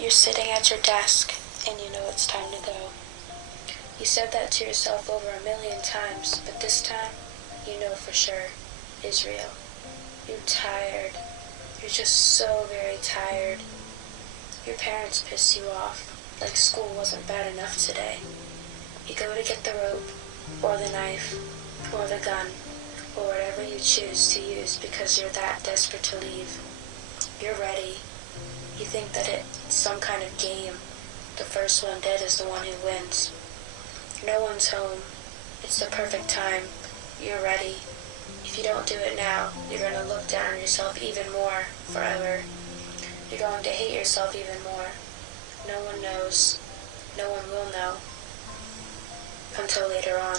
You're sitting at your desk, and you know it's time to go. You said that to yourself over 1,000,000 times, but this time, you know for sure, Israel. You're tired. You're just so very tired. Your parents piss you off, like school wasn't bad enough today. You go to get the rope, or the knife, or the gun, or whatever you choose to use because you're that desperate to leave. You're ready. You think that it's some kind of game. The first one dead is the one who wins. No one's home. It's the perfect time. You're ready. If you don't do it now, you're going to look down on yourself even more, forever. You're going to hate yourself even more. No one knows. No one will know. Until later on.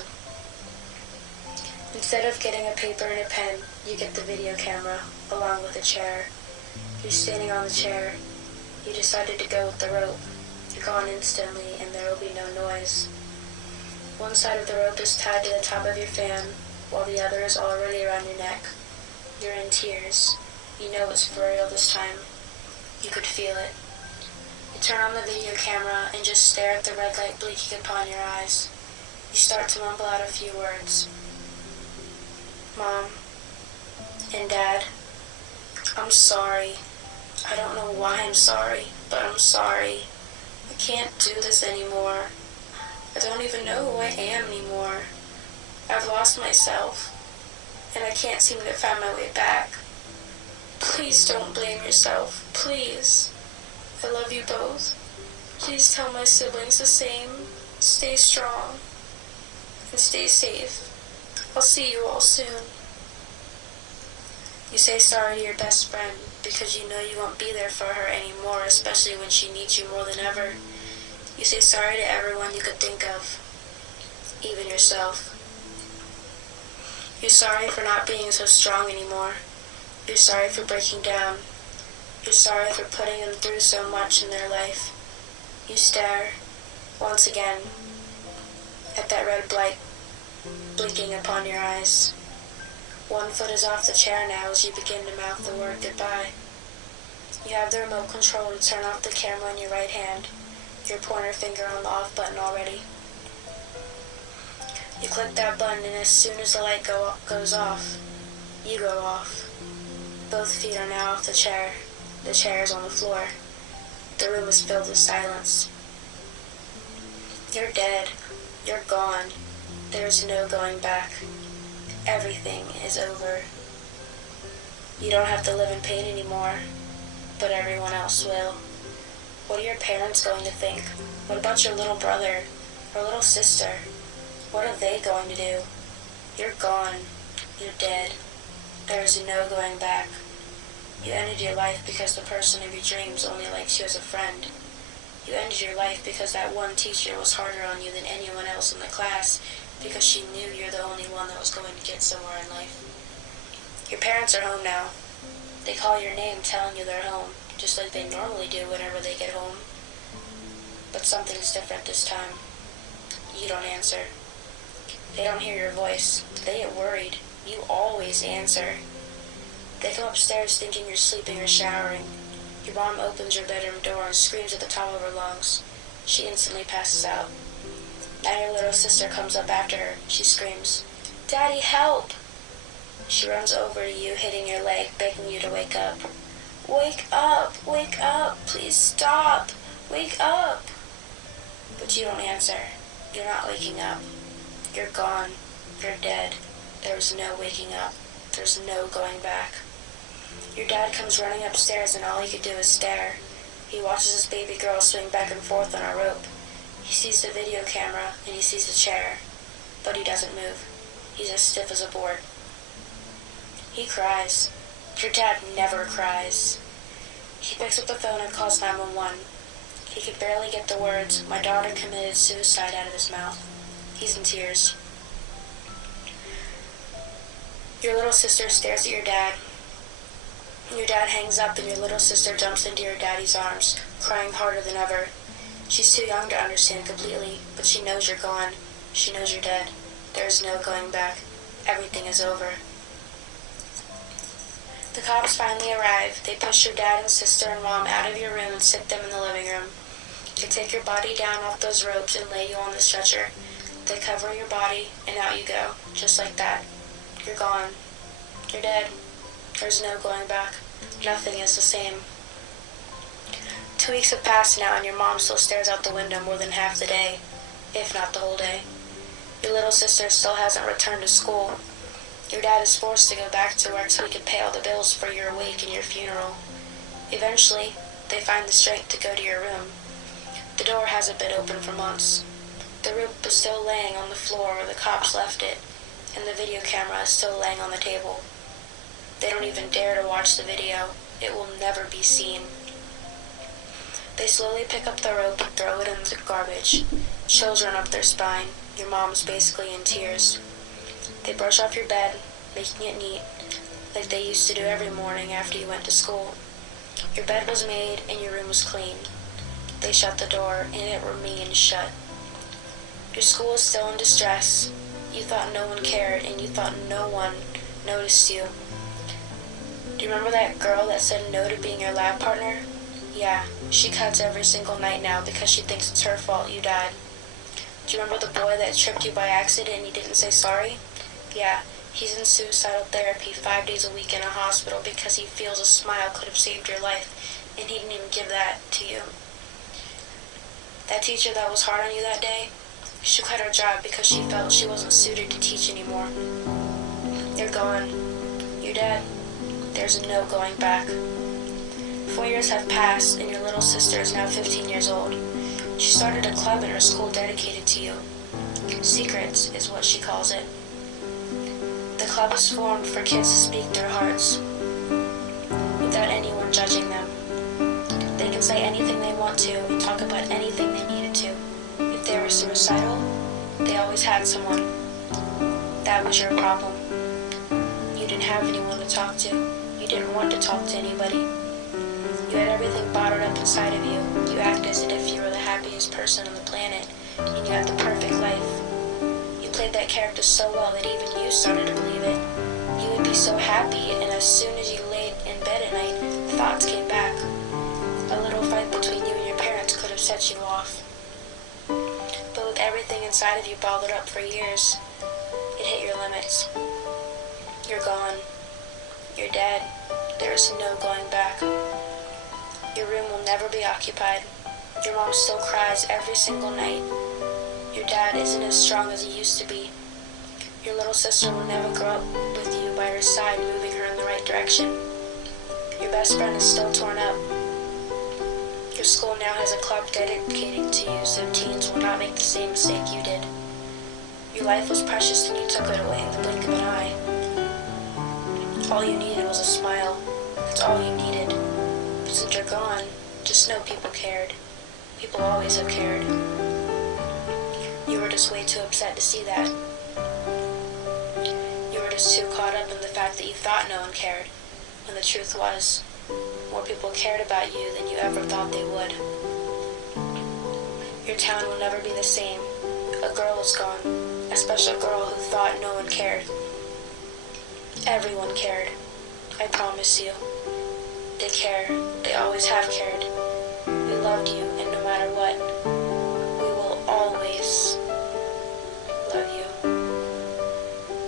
Instead of getting a paper and a pen, you get the video camera, along with a chair. You're standing on the chair. You decided to go with the rope. You're gone instantly, and there will be no noise. One side of the rope is tied to the top of your fan, while the other is already around your neck. You're in tears. You know it's for real this time. You could feel it. You turn on the video camera and just stare at the red light blinking upon your eyes. You start to mumble out a few words. Mom and Dad, I'm sorry. I don't know why I'm sorry, but I'm sorry. I can't do this anymore. I don't even know who I am anymore. I've lost myself, and I can't seem to find my way back. Please don't blame yourself. Please. I love you both. Please tell my siblings the same. Stay strong. And stay safe. I'll see you all soon. You say sorry to your best friend because you know you won't be there for her anymore, especially when she needs you more than ever. You say sorry to everyone you could think of, even yourself. You're sorry for not being so strong anymore. You're sorry for breaking down. You're sorry for putting them through so much in their life. You stare, once again, at that red light blinking upon your eyes. One foot is off the chair now as you begin to mouth the word goodbye. You have the remote control to turn off the camera in your right hand, your pointer finger on the off button already. You click that button, and as soon as the light goes off, you go off. Both feet are now off the chair. The chair is on the floor. The room is filled with silence. You're dead. You're gone. There's no going back. Everything is over. You don't have to live in pain anymore, but everyone else will. What are your parents going to think? What about your little brother or little sister? What are they going to do? You're gone. You're dead. There is no going back. You ended your life because the person of your dreams only likes you as a friend. You ended your life because that one teacher was harder on you than anyone else in the class, because she knew you're the only one that was going to get somewhere in life. Your parents are home now. They call your name telling you they're home, just like they normally do whenever they get home. But something's different this time. You don't answer. They don't hear your voice. They get worried. You always answer. They come upstairs thinking you're sleeping or showering. Your mom opens your bedroom door and screams at the top of her lungs. She instantly passes out. Now your little sister comes up after her. She screams, "Daddy, help!" She runs over to you, hitting your leg, begging you to wake up. "Wake up! Wake up! Please stop! Wake up!" But you don't answer. You're not waking up. You're gone. You're dead. There's no waking up. There's no going back. Your dad comes running upstairs, and all he could do is stare. He watches his baby girl swing back and forth on a rope. He sees the video camera, and he sees the chair, but he doesn't move. He's as stiff as a board. He cries. Your dad never cries. He picks up the phone and calls 911. He could barely get the words, "My daughter committed suicide," out of his mouth. He's in tears. Your little sister stares at your dad. Your dad hangs up, and your little sister jumps into your daddy's arms, crying harder than ever. She's too young to understand completely, but she knows you're gone. She knows you're dead. There is no going back. Everything is over. The cops finally arrive. They push your dad and sister and mom out of your room and sit them in the living room. They take your body down off those ropes and lay you on the stretcher. They cover your body, and out you go, just like that. You're gone. You're dead. There's no going back. Nothing is the same. 2 weeks have passed now, and your mom still stares out the window more than half the day, if not the whole day. Your little sister still hasn't returned to school. Your dad is forced to go back to work so he can pay all the bills for your wake and your funeral. Eventually, they find the strength to go to your room. The door hasn't been open for months. The rope is still laying on the floor where the cops left it, and the video camera is still laying on the table. They don't even dare to watch the video. It will never be seen. They slowly pick up the rope and throw it in the garbage. Chills run up their spine. Your mom's basically in tears. They brush off your bed, making it neat, like they used to do every morning after you went to school. Your bed was made and your room was clean. They shut the door and it remained shut. Your school is still in distress. You thought no one cared and you thought no one noticed you. Do you remember that girl that said no to being your lab partner? Yeah, she cuts every single night now because she thinks it's her fault you died. Do you remember the boy that tripped you by accident and you didn't say sorry? Yeah, he's in suicidal therapy 5 days a week in a hospital because he feels a smile could have saved your life, and he didn't even give that to you. That teacher that was hard on you that day, she quit her job because she felt she wasn't suited to teach anymore. You're gone. You're dead. There's no going back. 4 years have passed, and your little sister is now 15 years old. She started a club in her school dedicated to you. Secrets is what she calls it. The club is formed for kids to speak their hearts without anyone judging them. They can say anything they want to and talk about anything they needed to. If they were suicidal, they always had someone. That was your problem. You didn't have anyone to talk to. You didn't want to talk to anybody. You had everything bottled up inside of you. You acted as if you were the happiest person on the planet, and you had the perfect life. You played that character so well that even you started to believe it. You would be so happy, and as soon as you laid in bed at night, thoughts came back. A little fight between you and your parents could have set you off. But with everything inside of you bottled up for years, it hit your limits. You're gone. You're dead. There is no going back. Your room will never be occupied. Your mom still cries every single night. Your dad isn't as strong as he used to be. Your little sister will never grow up with you by her side, moving her in the right direction. Your best friend is still torn up. Your school now has a club dedicated to you so teens will not make the same mistake you did. Your life was precious and you took it away in the blink of an eye. All you needed was a smile. That's all you needed. But since you're gone, just know people cared. People always have cared. You were just way too upset to see that. You were just too caught up in the fact that you thought no one cared, when the truth was, more people cared about you than you ever thought they would. Your town will never be the same. A girl is gone, a special girl who thought no one cared. Everyone cared, I promise you. They care, they always have cared. We loved you